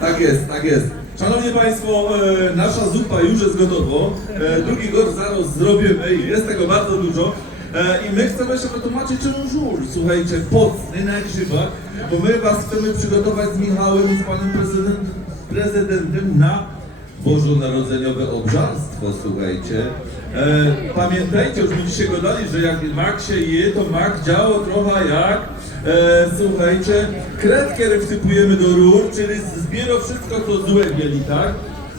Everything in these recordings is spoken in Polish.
Tak jest, tak jest. Szanowni Państwo, e, nasza zupa już jest gotowa. E, drugi gorsz zaraz zrobimy i jest tego bardzo dużo. E, I my chcemy się wytłumaczyć, czemu żur, słuchajcie, pocny na grzybach, bo my Was chcemy przygotować z Michałem i z Panem prezydent, Prezydentem na bożonarodzeniowe obżarstwo, słuchajcie. E, pamiętajcie, już mi dzisiaj gadali, że jak mak się je, to mak działo trochę jak, e, słuchajcie, kredkę wsypujemy do rur, czyli zbiera wszystko to złe w jelitach.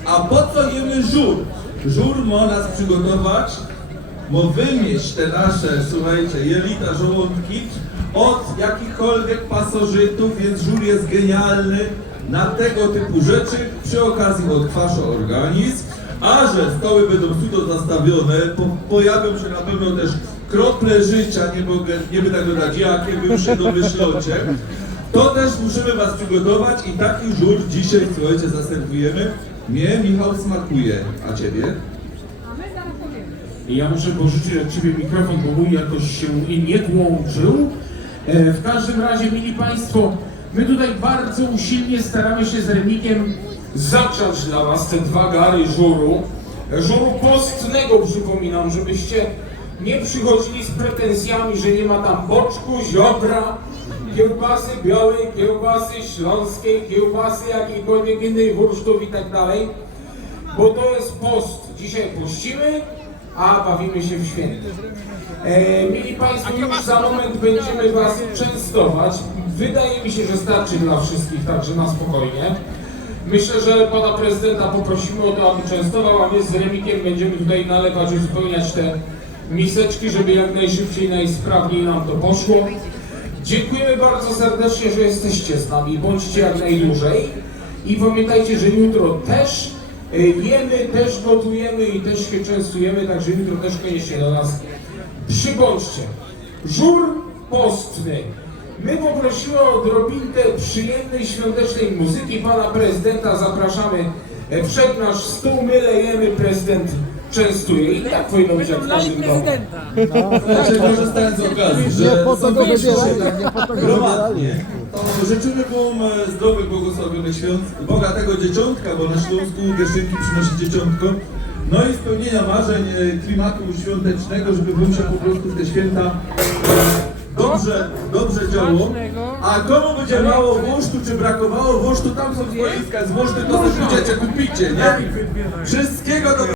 A po co jemy żur? Żur ma nas przygotować, bo wymieść te nasze, słuchajcie, jelita, żołądki od jakichkolwiek pasożytów, więc żur jest genialny na tego typu rzeczy. Przy okazji odkwasza organizm, a że stoły będą cudo zastawione, po, pojawią się na pewno też krople życia, nie mogę, nie będę dodać jakie, wy już się domyślocie. To też musimy Was przygotować i taki żur dzisiaj, słuchajcie, zaserwujemy. Mnie, Michał, smakuje, a Ciebie? A my zaraz powiemy. Ja muszę pożyczyć od Ciebie mikrofon, bo mój jakoś się nie włączył. E, W każdym razie, mili Państwo, my tutaj bardzo usilnie staramy się z Remikiem zacząć dla Was te dwa gary żuru. Żuru postnego przypominam, żebyście nie przychodzili z pretensjami, że nie ma tam boczku, ziobra, kiełbasy białej, kiełbasy śląskiej, kiełbasy jakiejkolwiek innej wursztów i tak dalej bo to jest post. Dzisiaj pościmy, a bawimy się w święty. E, mili Państwo, już za moment będziemy Was częstować. Wydaje mi się, że starczy dla wszystkich, także na spokojnie. Myślę, że Pana Prezydenta poprosimy o to, aby częstował, a my z Remikiem będziemy tutaj nalewać, uzupełniać te miseczki, żeby jak najszybciej, najsprawniej nam to poszło. Dziękujemy bardzo serdecznie, że jesteście z nami. Bądźcie jak najdłużej. I pamiętajcie, że jutro też jemy, też gotujemy i też się częstujemy, także jutro też koniecznie do nas przybądźcie. Żur postny. My poprosimy o odrobinkę przyjemnej, świątecznej muzyki. Pana prezydenta zapraszamy e, przed nasz stół. My lejemy, prezydent częstuje. I tak powinno być jak w każdym domu. Znaczy, korzystając z okazji, że Nie po to go wybierali, nie po to go wybierali. gromadnie, to życzymy Wam e, zdrowych, błogosławionych świąt, bogatego dzieciątka, bo na Śląsku Geszynki przynosi dzieciątko, no i spełnienia marzeń e, klimatu świątecznego, żeby Wam się po prostu w te święta e, dobrze, dobrze działo. A komu będzie mało włosztu, czy brakowało włosztu, tam są boiska z włosztu, to sobie kupicie, nie? Wszystkiego dobrego.